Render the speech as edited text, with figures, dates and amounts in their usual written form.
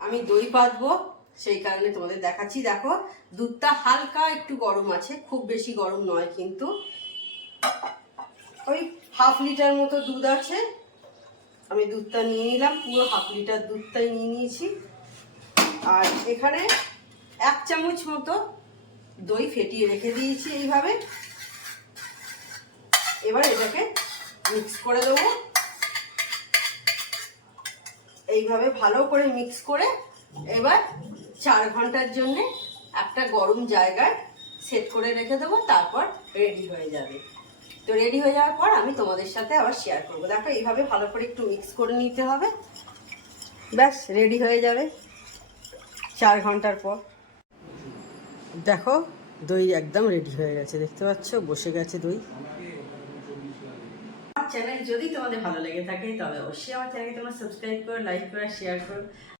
আমি দই পাতবো, সেই কারণে তোমাদের দেখাচ্ছি। দেখো দুধটা হালকা একটু গরম আছে, খুব বেশি গরম নয়, কিন্তু ওই হাফ লিটার মতো দুধ আছে। আমি দুধটা নিয়ে নিলাম, পুরো হাফ লিটার দুধটাই নিয়ে নিয়েছি। আর এখানে 1 চামচ মতো দই ফেটিয়ে রেখে দিয়েছি এইভাবে। এবার এটাকে মিক্স করে দেবো, এইভাবে ভালো করে মিক্স করে এবার 4 ঘন্টার জন্য একটা গরম জায়গায় সেট করে রেখে দেবো, তারপর রেডি হয়ে যাবে। তো রেডি হয়ে যাওয়ার পর আমি তোমাদের সাথে আবার শেয়ার করবো। দেখো এইভাবে ভালো করে একটু মিক্স করে নিতে হবে, ব্যাস রেডি হয়ে যাবে 4 ঘন্টার পর। দেখো দই একদম রেডি হয়ে গেছে, দেখতে পাচ্ছ বসে গেছে দই। চ্যানেল যদি তোমাদের ভালো লেগে থাকে তবে অবশ্যই আমার চ্যানেলকে তোমরা সাবস্ক্রাইব করো, লাইক করো, শেয়ার করো।